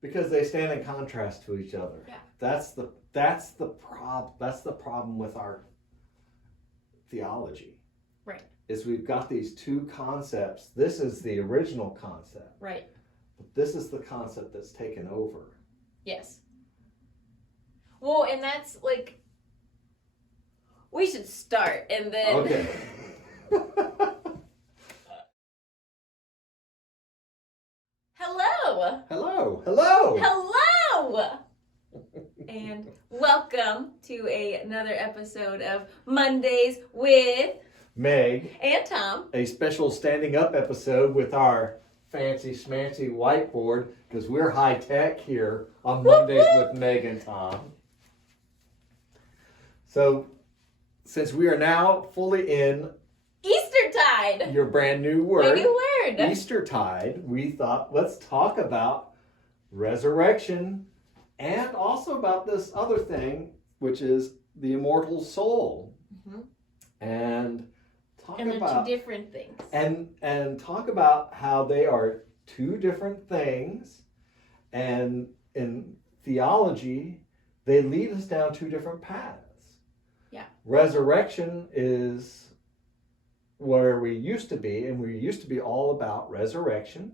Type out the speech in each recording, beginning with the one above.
Because they stand in contrast to each other. Yeah. That's the problem with our theology. Right. Is we've got these two concepts. This is the original concept. Right. But this is the concept that's taken over. Yes. Well, and that's like, we should start and then. Okay. Hello. Hello. Hello. Hello. And welcome to another episode of Mondays with Meg. and Tom. A special standing up episode with our fancy schmancy whiteboard because we're high tech here on Mondays with Meg and Tom. So, since we are now fully in Eastertide. your brand new word, My new word. Eastertide, we thought let's talk about resurrection and also about this other thing, which is the immortal soul, and talk And they're about two different things. and talk about how they are two different things, and in theology, they lead us down two different paths. Yeah. Resurrection is where we used to be, and we used to be all about resurrection.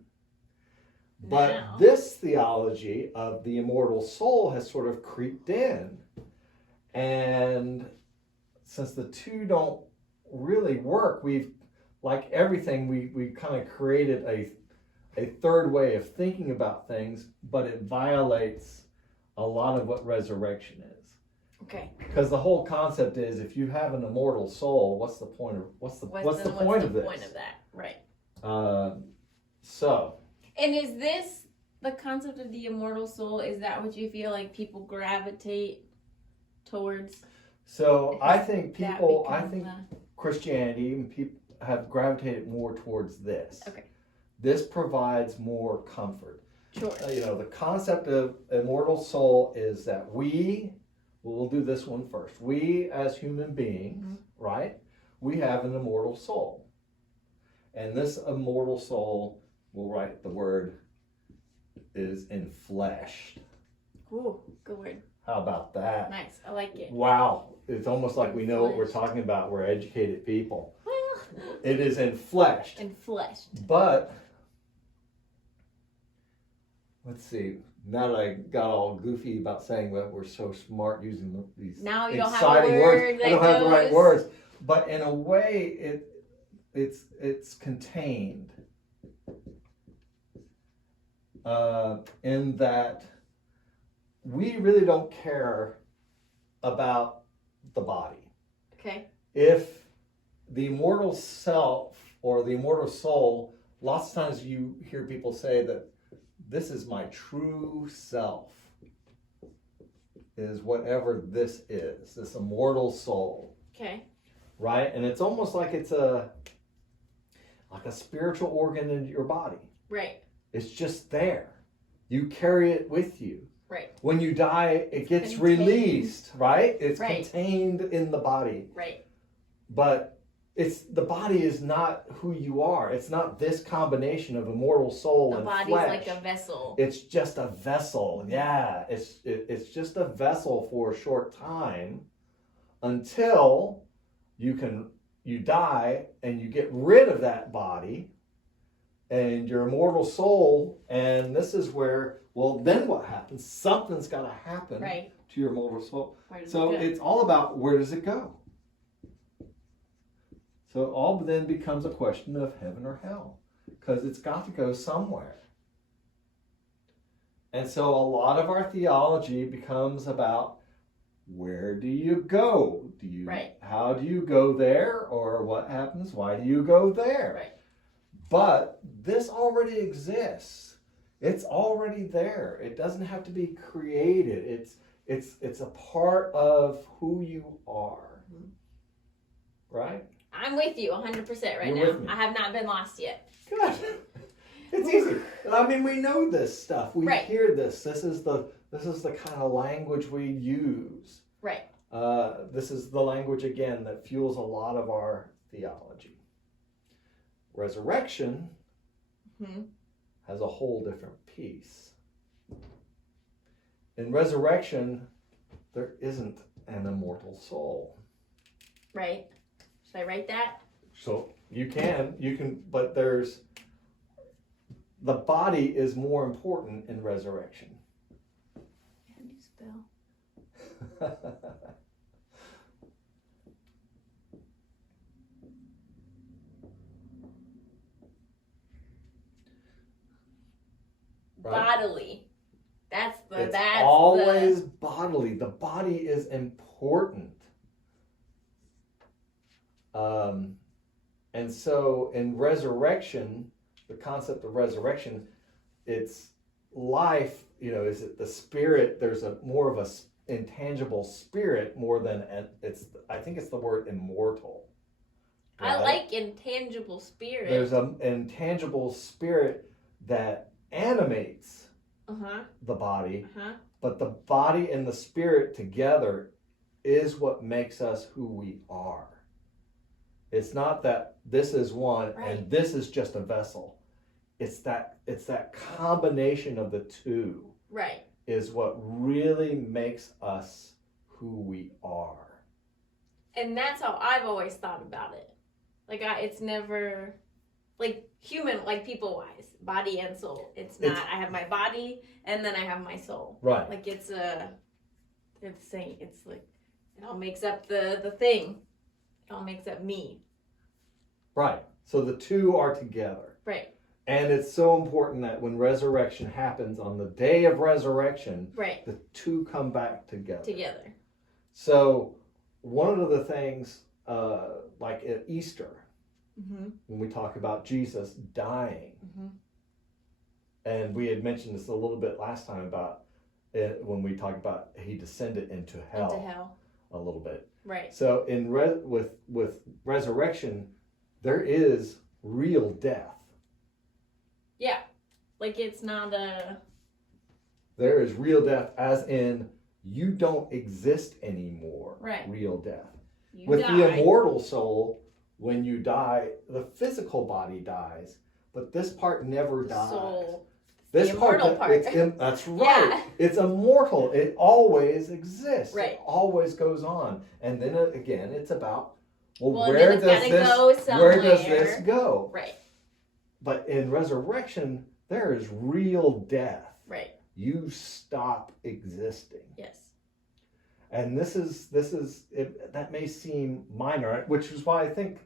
But Now. this theology of the immortal soul has sort of creeped in. And since the two don't really work, we've, like everything, we kind of created a third way of thinking about things, but it violates a lot of what resurrection is. Okay. Because the whole concept is, if you have an immortal soul, what's the point of what's the point of this? Point of that, right? So. And is this the concept of the immortal soul? Is that what you feel like people gravitate towards? So I think the- Christianity and people have gravitated more towards this. Okay. This provides more comfort. Sure. The concept of immortal soul is that we'll do this one first. We as human beings, right? We have an immortal soul. And this immortal soul, we'll write the word, is enfleshed. Ooh, good word. How about that? Nice. I like it. Wow. It's almost like we know what we're talking about. We're educated people. It is enfleshed. Enfleshed. But, let's see. Now that I got all goofy about saying that we're so smart using these Now you don't have exciting a word words, I don't have the right goes- words. But in a way, it's contained. In that we really don't care about the body. Okay. If the immortal self or the immortal soul, lots of times you hear people say that this is my true self, is whatever this is, this immortal soul. Okay. Right? And it's almost like it's like a spiritual organ in your body. Right. It's just there. You carry it with you. Right. When you die, it gets Contained. released, right? It's Right. contained in the body. Right. But the body is not who you are. It's not this combination of immortal soul The and body's flesh. like a vessel. It's just a vessel. Yeah, it's just a vessel for a short time until you die and you get rid of that body and your immortal soul. And this is where, well, then what happens? Something's got to happen Right. to your immortal soul. Where does So it go? it's all about, where does it go? So it all then becomes a question of heaven or hell, because it's got to go somewhere. And so a lot of our theology becomes about, where do you go? Right. How do you go there? Or what happens? Why do you go there? Right. But this already exists. It's already there. It doesn't have to be created. It's a part of who you are. Right? I'm with you 100% right You're with me. now. I have not been lost yet. Good. It's easy. I mean, we know this stuff. We Right. hear this. This is the kind of language we use. Right. This is the language, again, that fuels a lot of our theology. Resurrection has a whole different piece. in resurrection, there isn't an immortal soul. Right. Should I write that? So you can, but the body is more important in resurrection. How do you spell? Right? Bodily. It's always bodily. The body is important. And so in resurrection, the concept of resurrection, it's life, is it the spirit? There's more of a intangible spirit more than I think it's the word immortal. Right? I like intangible spirit. There's an intangible spirit that animates the body, but the body and the spirit together is what makes us who we are. It's not that this is one and this is just a vessel. It's that combination of the two. Right. Is what really makes us who we are. And that's how I've always thought about it. Like it's never like human, like people wise, body and soul. It's not. I have my body and then I have my soul. Right. Like they're the same. It's like it all makes up the thing. It all makes up me. Right. So the two are together. Right. And it's so important that when resurrection happens on the day of resurrection, the two come back together. So one of the things, like at Easter, when we talk about Jesus dying, and we had mentioned this a little bit last time about it, when we talked about he descended into hell a little bit. Right. So in with resurrection, there is real death. Yeah, like it's not a... There is real death, as in you don't exist anymore. Right. Real death. With the immortal soul, when you die, the physical body dies, but this part never dies. Soul. This the immortal part. That's right. Yeah. It's immortal. It always exists. Right. It always goes on. And then again, it's about, where does this go? Right. But in resurrection, there is real death. Right. You stop existing. Yes. And this is that may seem minor, which is why I think,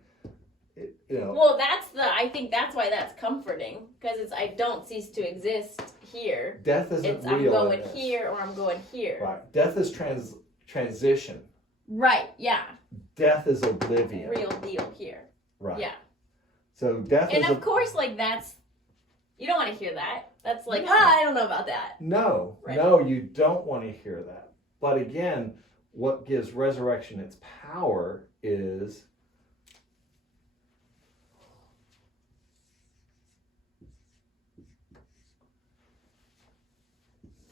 Well, I think that's why that's comforting, because I don't cease to exist here. Death isn't real. I'm going here or I'm going here. Right. Death is transition. Right. Yeah. Death is oblivion. Real deal here. Right. Yeah. So death and is of course, like that's, you don't want to hear that. That's like, I don't know about that. No, no, you don't want to hear that. But again, what gives resurrection its power is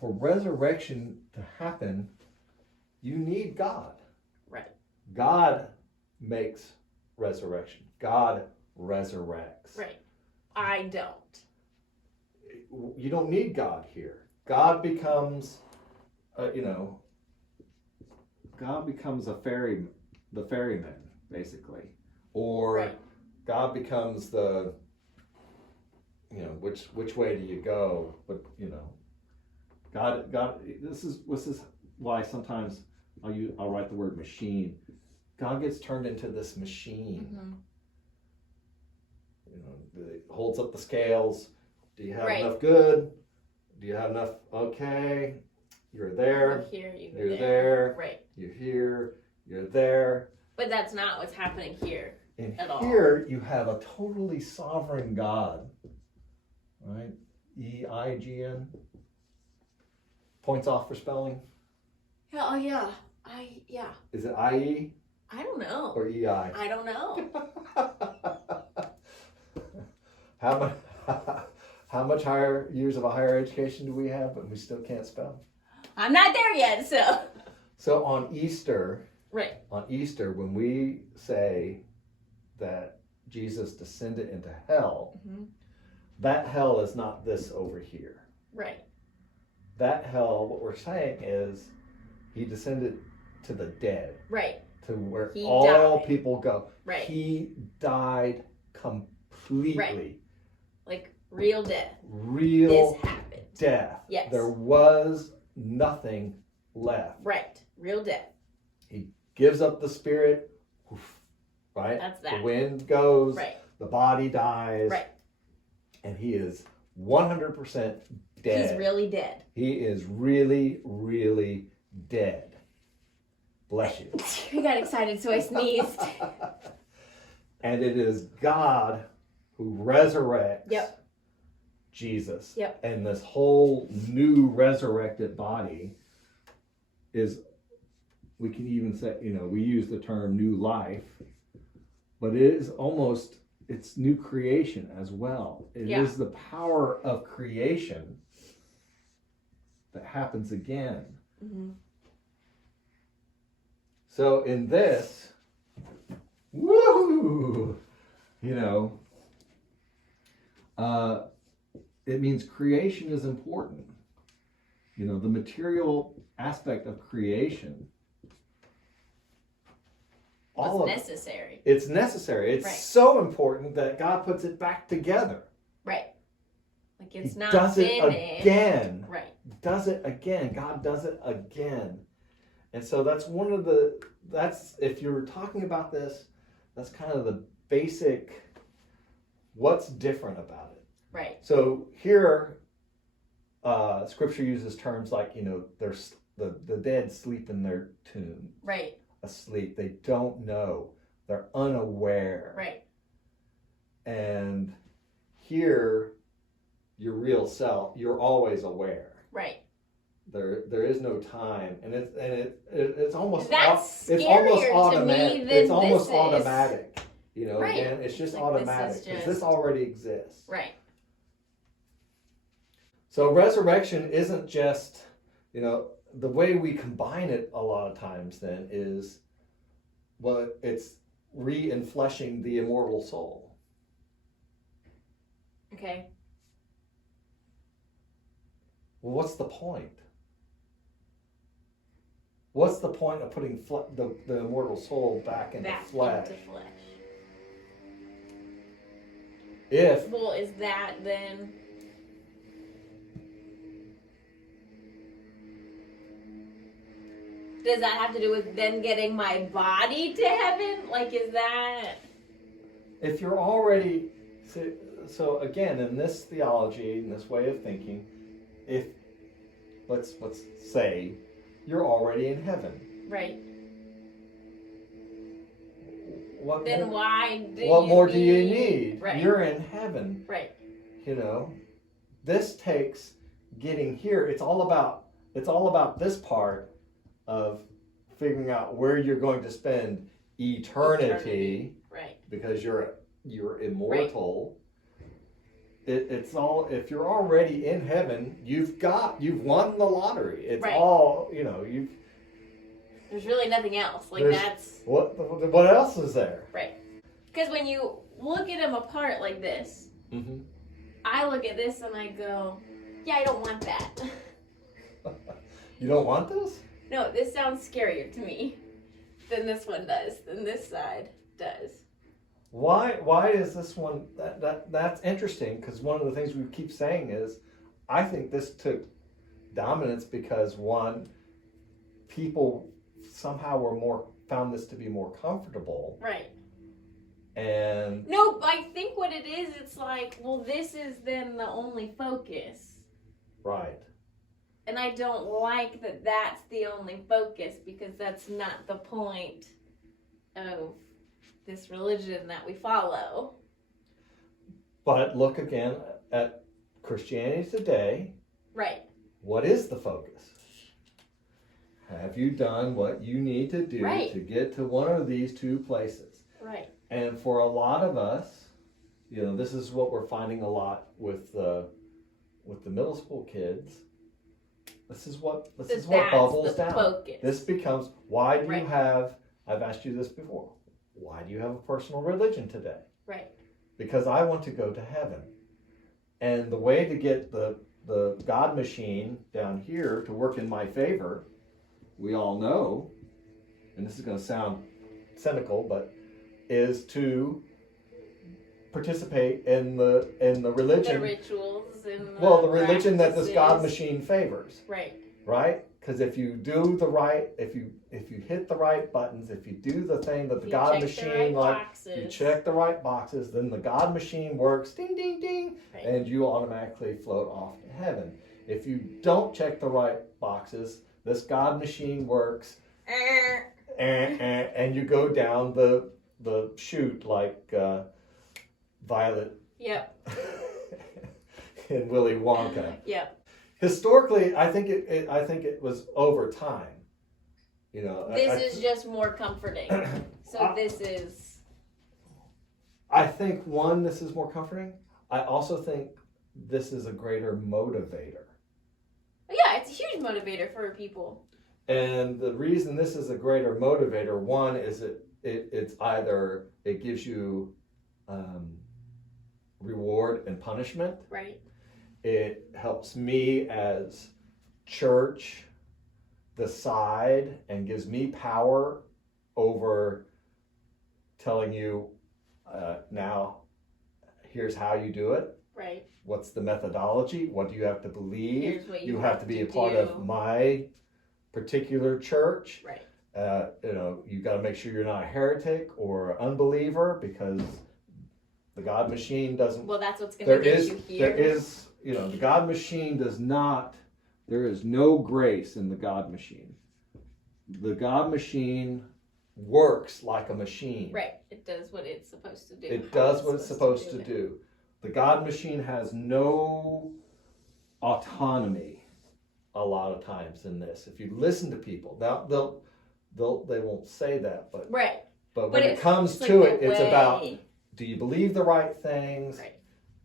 for resurrection to happen, you need God. Right. God makes resurrection. God resurrects. Right. I don't. You don't need God here. God becomes, God becomes the ferryman, basically, or God becomes the, which way do you go? But God. This is why sometimes I'll write the word machine. God gets turned into this machine. Mm-hmm. It holds up the scales. Do you have enough good? Do you have enough okay? You're there. You're here, you're there. Right. You're here. You're there. But that's not what's happening here at all. Here you have a totally sovereign God. Right? EIGN. Points off for spelling? Oh yeah. Is it IE? I don't know. Or EI? I don't know. How much higher years of a higher education do we have, but we still can't spell? I'm not there yet, so. So on Easter, right. On Easter, when we say that Jesus descended into hell, that hell is not this over here. Right. that hell, what we're saying is he descended to the dead. Right. To where He all died. people go. Right. He died completely. Right. Like real death. Real This happened. death. Yes. There was nothing left. Right. Real death. He gives up the spirit. Right? That's that. The wind goes. Right. The body dies. Right. And he is 100% dead. He's really dead. He is really, really dead. Bless you. I got excited, so I sneezed. And it is God who resurrects Yep. Jesus. Yep. And this whole new resurrected body is, we can even say, we use the term new life, but it is almost, it's new creation as well. It is the power of creation that happens again. Mm-hmm. So in this, woo, it means creation is important. The material aspect of creation. It's necessary. It's necessary. It's so important that God puts it back together. Right. Like it's He not does finished. it again. Right. Does it again. God does it again. And so that's if you're talking about this, that's kind of the basic, what's different about it. Right. So here, Scripture uses terms like, there's the dead sleep in their tomb. Right. Asleep. They don't know. They're unaware. Right. And here, your real self, you're always aware. Right. There is no time, and it's almost that's it's scarier almost automatic. to me than It's almost this automatic. Right. Again, it's just Like automatic because this already exists. Right. So resurrection isn't just, the way we combine it a lot of times then is, well, it's re-enfleshing the immortal soul. Okay. Well, what's the point? What's the point of putting the immortal soul back into flesh? Well, is that then? Does that have to do with then getting my body to heaven? Like, is that? If you're already, so again, in this theology, in this way of thinking, if let's say you're already in heaven, Right. what more do you need? Right. You're in heaven. Right. This takes getting here. It's all about this part of figuring out where you're going to spend eternity. Right. Because you're immortal. Right. It's all, if you're already in heaven, you've won the lottery. It's all, There's really nothing else. Like that's what else is there? Right. Because when you look at them apart like this, mm-hmm. I look at this and I go, yeah, I don't want that. You don't want this? No, this sounds scarier to me than this one does, than this side does. Why is this one, that's interesting, because one of the things we keep saying is, I think this took dominance because, one, people somehow found this to be more comfortable. Right. And no, I think what it is, it's like, well, this is then the only focus. Right. And I don't like that that's the only focus, because that's not the point of this religion that we follow. But look again at Christianity today. Right. What is the focus? Have you done what you need to do to get to one of these two places? Right. And for a lot of us, this is what we're finding a lot with the middle school kids. This is what bubbles down. Focus. This becomes, why do you have, I've asked you this before, why do you have a personal religion today? Right. Because I want to go to heaven. And the way to get the the God machine down here to work in my favor, we all know, and this is going to sound cynical, but is to participate in the religion, the rituals, and the religion that this God machine favors. Right. Right? Because if you do the right, if you hit the right buttons, if you do the thing that the God machine you check the right boxes, then the God machine works, ding ding ding, and you automatically float off to heaven. If you don't check the right boxes, this God machine works, and you go down the chute like Violet. Yep. And Willy Wonka. Yep. Historically, I think it was over time. You know, this is just more comforting. So this is. I think this is more comforting. I also think this is a greater motivator. Yeah, it's a huge motivator for people. And the reason this is a greater motivator, one is it's either it gives you reward and punishment. Right. It helps me as church decide and gives me power over telling you now here's how you do it. Right. What's the methodology? What do you have to believe? Here's what you have to be a part of my particular church. Right. You got to make sure you're not a heretic or unbeliever, because the God machine doesn't. Well, that's what's going to get you here. There is. The God machine does not, there is no grace in the God machine. The God machine works like a machine. Right. It does what it's supposed to do. It does what it's supposed to do. The God machine has no autonomy a lot of times in this. If you listen to people, they won't say that, but right. But when it comes to it, it's about, do you believe the right things? Right.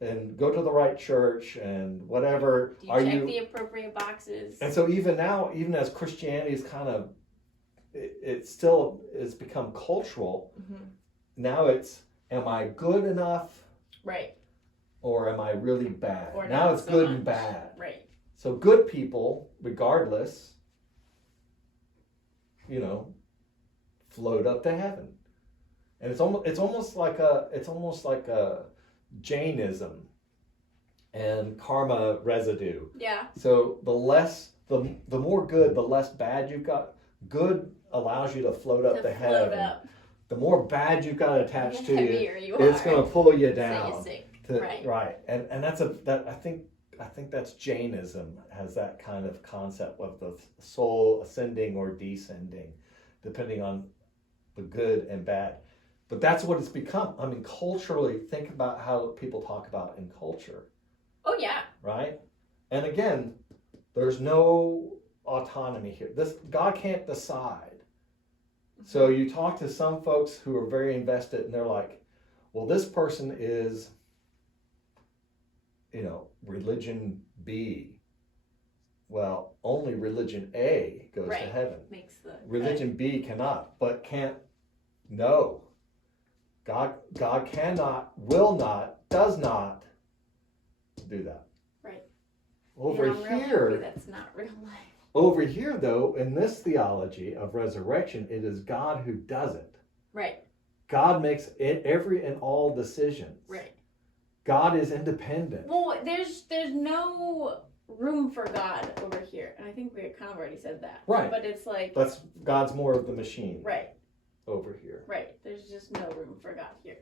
And go to the right church and whatever. Do you check the appropriate boxes? And so even now, even as Christianity is kind of, it's become cultural. Mm-hmm. Now it's, am I good enough? Right. Or am I really bad? Or now it's good much. and bad. Right. So good people, regardless, float up to heaven. And it's almost like a Jainism and karma residue. Yeah. So the more good, the less bad you've got. Good allows you to float up to heaven. Up. The more bad you've got attached to you, it's going to pull you down. Say you're sick. Right. And I think that's Jainism, has that kind of concept of the soul ascending or descending, depending on the good and bad. But that's what it's become. I mean, culturally, think about how people talk about in culture. Oh, yeah. Right? And again, there's no autonomy here. God can't decide. Mm-hmm. So you talk to some folks who are very invested, and they're like, well, this person is, religion B. Well, only religion A goes to heaven. Religion B cannot, but can't. No. God cannot, will not, does not do that. Right. Over here, that's not real life. Over here, though, in this theology of resurrection, it is God who does it. Right. God makes every and all decisions. Right. God is independent. Well, there's no room for God over here, and I think we kind of already said that. Right. But it's like God's more of the machine. Right. Over here. Right. There's just no room for God here.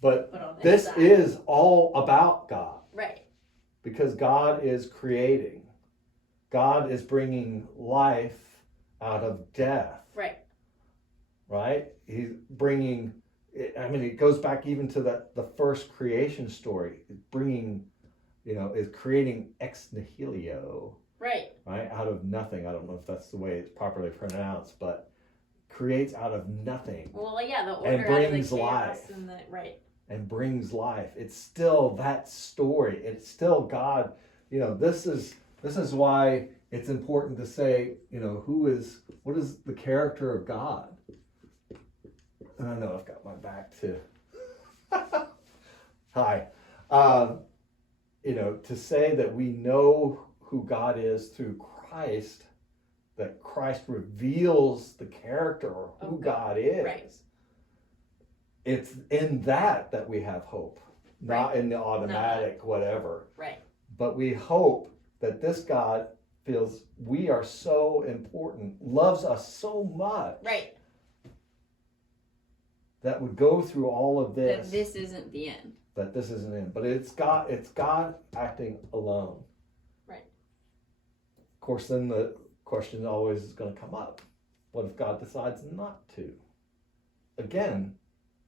But this is all about God. Right. Because God is creating. God is bringing life out of death. Right. Right? He's bringing, it goes back even to the first creation story. Bringing, is creating ex nihilo. Right. Right? Out of nothing. I don't know if that's the way it's properly pronounced, but creates out of nothing. Well, yeah, the order and brings out of the chaos life. and the right. And brings life. It's still that story. It's still God. This is why it's important to say, what is the character of God? And I know I've got my back to. Hi. to say that we know who God is through Christ, that Christ reveals the character or who God is. Right. It's in that we have hope, not Right. in the automatic whatever. Right. But we hope that this God feels we are so important, loves us so much, Right. that would go through all of this. That this isn't the end. That this isn't in, but it's God acting alone. Right. Of course, then the question always is going to come up: what if God decides not to? Again,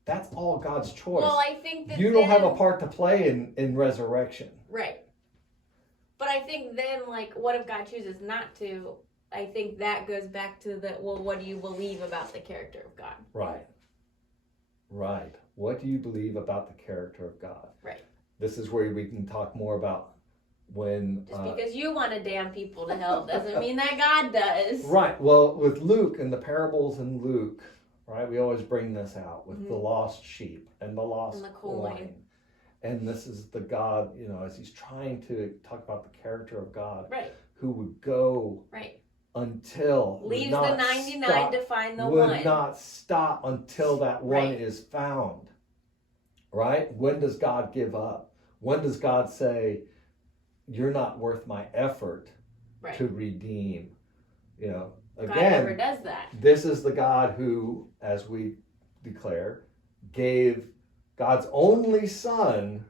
that's all God's choice. Well, I think that you don't have a part to play in resurrection. Right. But I think then, like, what if God chooses not to? I think that goes back to what do you believe about the character of God? Right. Right. What do you believe about the character of God? Right. This is where we can talk more about when... Just because you want to damn people to hell doesn't mean that God does. Right. Well, with Luke and the parables in Luke, right, we always bring this out with the lost sheep and the lost and the coin. And this is the God, as he's trying to talk about the character of God, right, who would go until leaves the 99 stop, to find the would one. not stop until that one is found. Right? When does God give up? When does God say, "You're not worth my effort to redeem"? Again, God never does that. This is the God who, as we declare, gave God's only Son.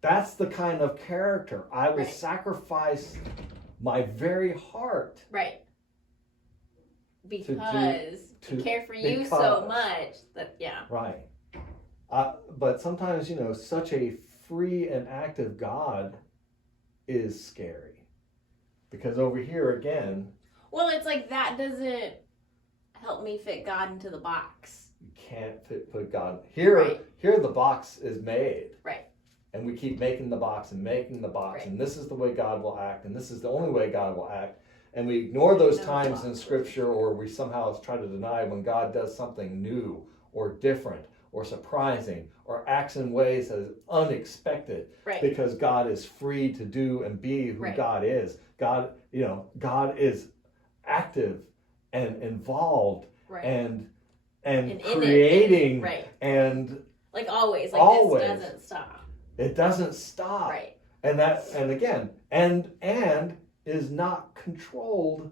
That's the kind of character. I will sacrifice my very heart. Right. Because to care for you so much that, Right. But sometimes, such a free and active God is scary. Because over here again... Well, it's like that doesn't help me fit God into the box. You can't put God... Here the box is made. Right. And we keep making the box and making the box. And this is the way God will act. And this is the only way God will act. And we ignore those times in Scripture, or we somehow try to deny when God does something new or different or surprising or acts in ways that is unexpected. Right. Because God is free to do and be who God is. God is active and involved and creating and like always. This doesn't stop. It doesn't stop. Right. And again, and is not controlled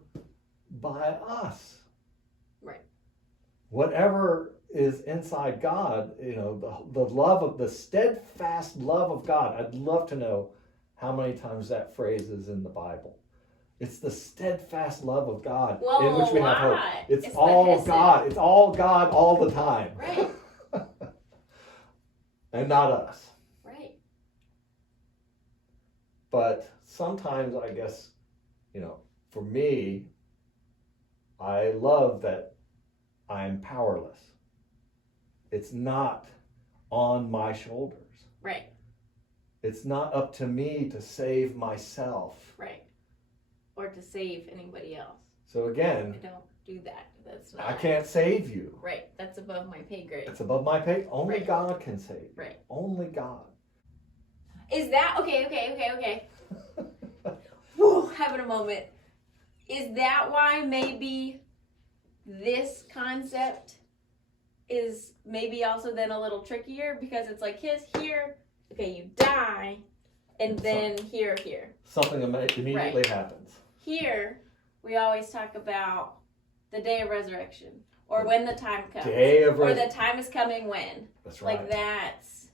by us. Right. Whatever is inside God, the love of the steadfast love of God. I'd love to know how many times that phrase is in the Bible. It's the steadfast love of God in which we have hope. It's all God. It's all God all the time. Right. And not us. Right. But sometimes, I guess, for me, I love that I'm powerless. It's not on my shoulders. Right. It's not up to me to save myself. Right. Or to save anybody else. So again, I don't do that. That's not. I can't save you. Right. That's above my pay grade. It's above my pay. Only God can save you. Right. Only God. Is that okay? Woo, having a moment. Is that why maybe this concept is maybe also then a little trickier? Because it's like here, okay, you die, and then here. Something immediately happens. Here, we always talk about the day of resurrection, or when the time comes, or the time is coming when. That's right. Like that's.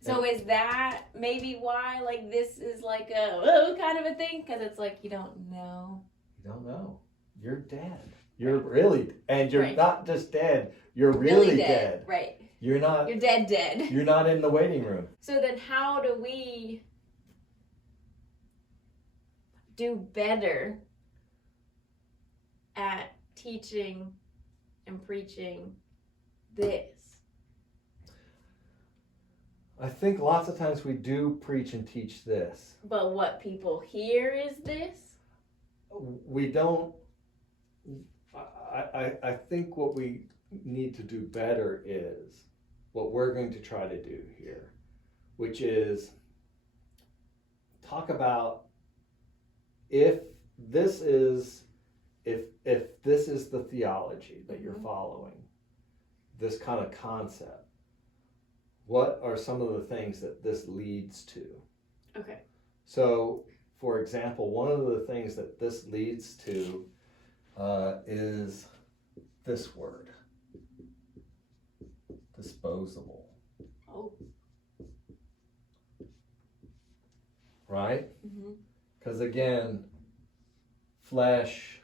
So is that maybe why, like, this is like a kind of a thing? Because it's like you don't know. You don't know. You're dead. You're really, and you're not just dead. You're really dead. Right. You're not. You're dead. You're not in the waiting room. So then, how do we do better at teaching and preaching this? I think lots of times we do preach and teach this. But what people hear is this? We don't. I think what we need to do better is what we're going to try to do here, which is talk about if this is the theology that you're following, this kind of concept, what are some of the things that this leads to? Okay. So, for example, one of the things that this leads to is this word, disposable. Oh. Right? Mm-hmm. Because again, flesh,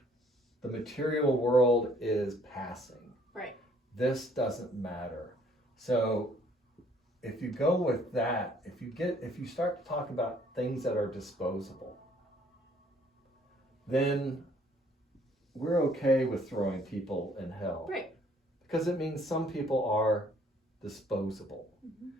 the material world is passing. Right. This doesn't matter. So if you go with that, if you start to talk about things that are disposable, then we're okay with throwing people in hell. Right. Because it means some people are disposable. Mm-hmm.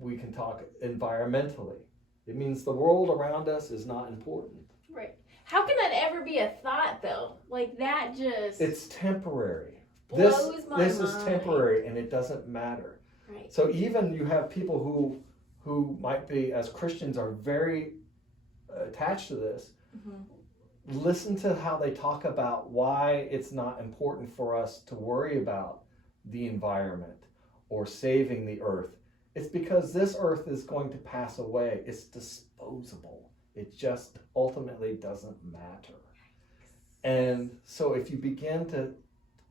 We can talk environmentally. It means the world around us is not important. Right. How can that ever be a thought, though? Like, that just... It's temporary. blows my mind. This is temporary, and it doesn't matter. Right. So even you have people who might be, as Christians, are very attached to this. Mm-hmm. Listen to how they talk about why it's not important for us to worry about the environment or saving the earth. It's because this earth is going to pass away. It's disposable. It just ultimately doesn't matter. And so if you begin to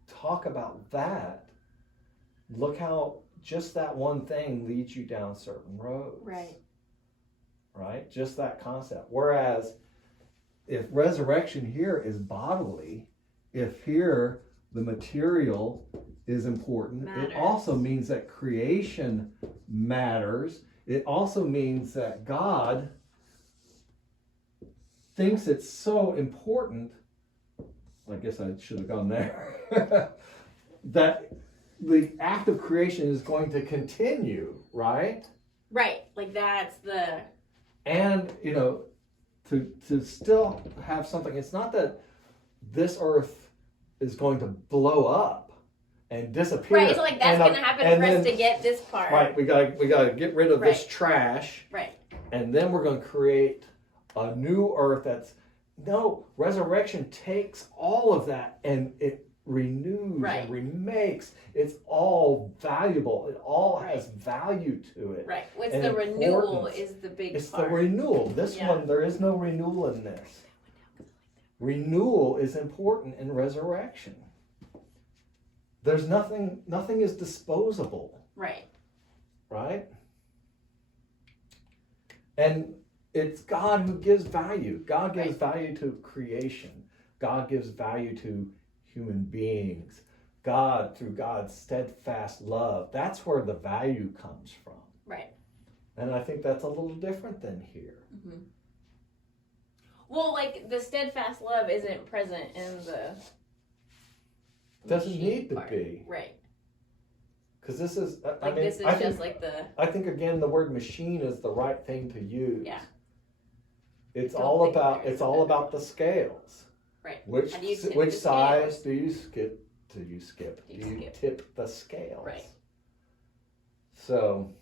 talk about that, look how just that one thing leads you down certain roads. Right. Right? Just that concept. Whereas if resurrection here is bodily, if here the material is important, Matters. It also means that creation matters. It also means that God thinks it's so important, I guess I should have gone there, that the act of creation is going to continue, right? Right. Like, that's the... And, to still have something, it's not that this earth is going to blow up and disappear. Right, it's like that's going to happen for us to get this part. Right, we gotta get rid of this trash. Right. And then we're going to create a new earth that's... No, resurrection takes all of that and it renews and remakes. It's all valuable. It all has value to it. Right. What's the renewal is the big part. It's the renewal. This one, there is no renewal in this. Renewal is important in resurrection. There's nothing is disposable. Right. Right? And it's God who gives value. God gives value to creation. God gives value to human beings. God, through God's steadfast love, that's where the value comes from. Right. And I think that's a little different than here. Mm-hmm. Well, like, the steadfast love isn't present in the... Doesn't need to part. be. Right. Because this is... this is just like the... I think, again, the word machine is the right thing to use. Yeah. It's all about the scales. Right. Which size do you skip? Do you tip the scales? Right. So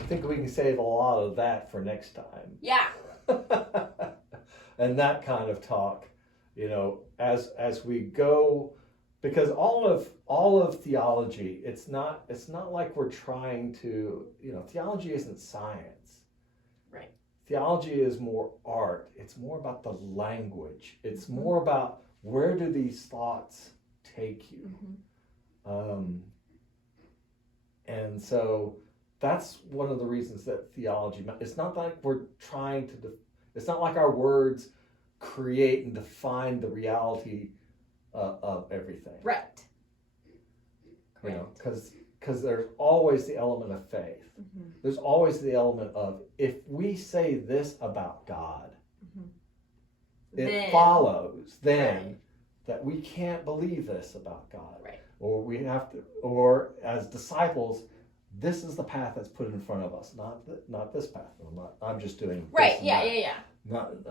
I think we can save a lot of that for next time. Yeah. And that kind of talk, as we go, because all of theology, it's not like we're trying to, theology isn't science. Right. Theology is more art. It's more about the language. It's more about where do these thoughts take you. Mm-hmm. And so that's one of the reasons that theology, it's not like we're trying to, it's not like our words create and define the reality of everything. Right. Because there's always the element of faith. Mm-hmm. There's always the element of, if we say this about God, it follows then that we can't believe this about God. Right. Or we have to, or as disciples, this is the path that's put in front of us, not this path. I'm just doing right. This Yeah.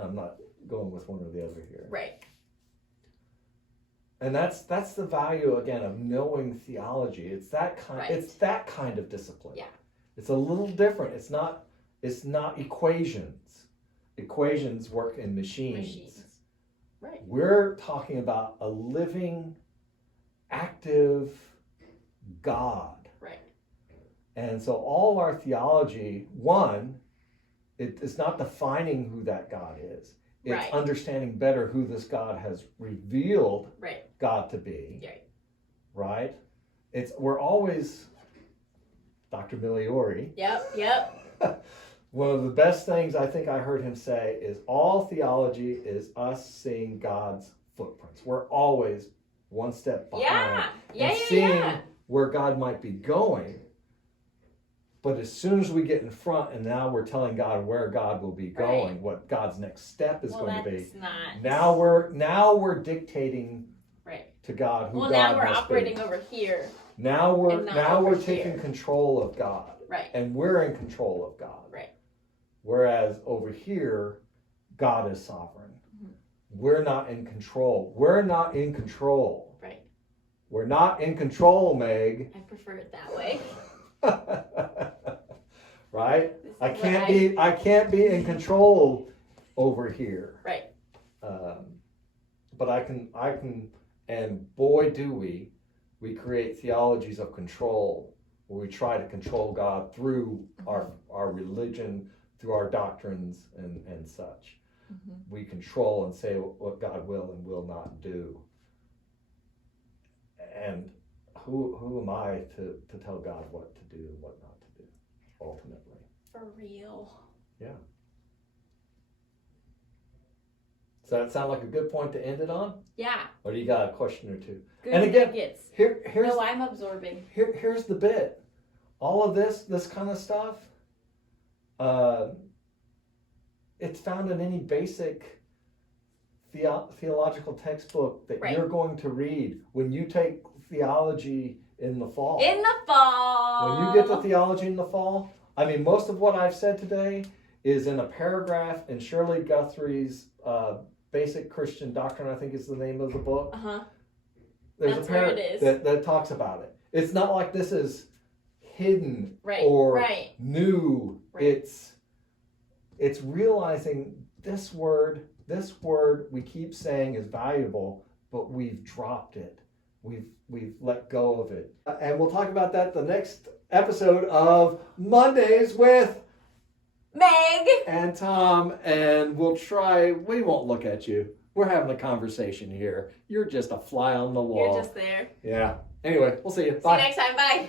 I'm not going with one or the other here. Right. And that's the value again of knowing theology. It's that kind. Right. It's that kind of discipline. Yeah. It's a little different. It's not It's not equations. Equations work in Machines. Right. We're talking about a living, active God. Right. And so all our theology, one, it's not defining who that God is. It's Right. understanding better who this God has revealed Right. God to be. Right. Right? We're always Dr. Miliori. Yep. One of the best things I think I heard him say is all theology is us seeing God's footprints. We're always one step behind and seeing where God might be going. But as soon as we get in front and now we're telling God where God will be going, Right. what God's next step is going to be. Not... Now we're dictating right. to God who well, God now we're must operating be. over here. Now we're over taking here. control of God. Right. And we're in control of God. Right. Whereas over here, God is sovereign. Mm-hmm. We're not in control. We're not in control. Right. We're not in control, Meg. I prefer it that way. Right? I can't be in control over here. Right. But I can, and boy do we create theologies of control where we try to control God through our religion, through our doctrines and such. Mm-hmm. We control and say what God will and will not do. And who am I to tell God what to do and what not to do, ultimately? For real. Yeah. Does that sound like a good point to end it on? Yeah. Or do you got a question or two? Good and again, nuggets. here's No, I'm absorbing. Here's the bit. All of this kind of stuff, it's found in any basic theological textbook that right. you're going to read when you take theology in the fall. In the fall. When you get to theology in the fall, I mean, most of what I've said today is in a paragraph in Shirley Guthrie's Basic Christian Doctrine, I think is the name of the book. Uh-huh. There's That's a where it is. that talks about it. It's not like this is hidden right. or right. new. Right. It's realizing this word we keep saying is valuable, but we've dropped it. We've let go of it. And we'll talk about that the next episode of Mondays with Meg and Tom, and we won't look at you. We're having a conversation here. You're just a fly on the wall. You're just there. Yeah. Anyway, we'll see you. See Bye. you next time. Bye.